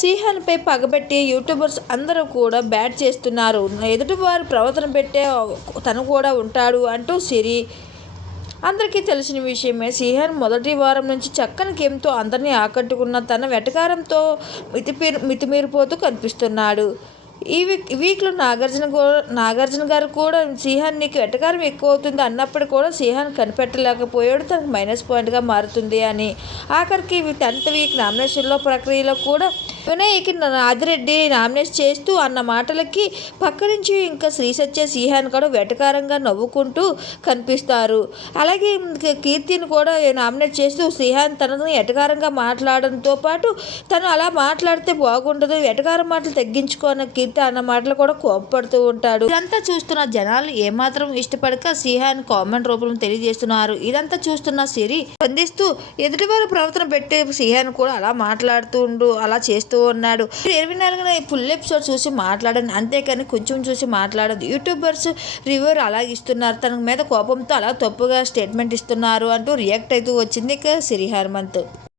సిహాన్పై పగబెట్టి YouTubers అందరూ కూడా bat చేస్తున్నారు. ఎదుటివారు ప్రవర్తన పెట్టే తను కూడా ఉంటాడు అంటూ సిరి అందరికీ తెలిసిన విషయమే. సిహాన్ మొదటి వారం నుంచి చక్కని గేమ్తో అందరినీ ఆకట్టుకున్న తన వెటకారంతో మితిమీరి మితిమీరిపోతూ కనిపిస్తున్నాడు. ఈ వీక్ వీక్లో నాగార్జున కూడా నాగార్జున గారు కూడా సిహాన్ నీకు వెటకారం ఎక్కువ అవుతుంది అన్నప్పుడు కూడా సిహాన్ కనిపెట్టలేకపోయాడు. తనకు మైనస్ పాయింట్గా మారుతుంది అని. ఆఖరికి టెన్త్ వీక్ నామినేషన్లో ప్రక్రియలో కూడా వినయ్కి ఆదిరెడ్డి నామినేట్ చేస్తూ అన్న మాటలకి పక్క నుంచి ఇంకా శ్రీ సత్య సిహాన్ కూడా వెటకారంగా నవ్వుకుంటూ కనిపిస్తారు. అలాగే కీర్తిని కూడా నామినేట్ చేస్తూ శ్రీహాన్ తనను ఎటకారంగా మాట్లాడడంతో పాటు తను అలా మాట్లాడితే బాగుండదు ఎటకారం మాటలు తగ్గించుకోని కీర్తి అన్న మాటలు కూడా కోపపడుతూ ఉంటాడు. ఇదంతా చూస్తున్న జనాలు ఏమాత్రం ఇష్టపడక సిహాన్ కామెంట్ రూపంలో తెలియజేస్తున్నారు. ఇదంతా చూస్తున్న సిరి స్పందిస్తూ ఎదుటివారు ప్రవర్తన పెట్టే సిహాన్ కూడా అలా మాట్లాడుతుండు అలా చేస్తూ ఉన్నాడు. ఇరవై నాలుగున ఫుల్ ఎపిసోడ్ చూసి మాట్లాడండి. అంతేకాని కొంచెం చూసి మాట్లాడదు యూట్యూబర్స్ రివ్యూర్ అలా ఇస్తున్నారు. తన మీద కోపంతో అలా తప్పుగా స్టేట్మెంట్ ఇస్తున్నారు అంటూ రియాక్ట్ అవుతూ వచ్చింది ఇక సిరి హనుమంత్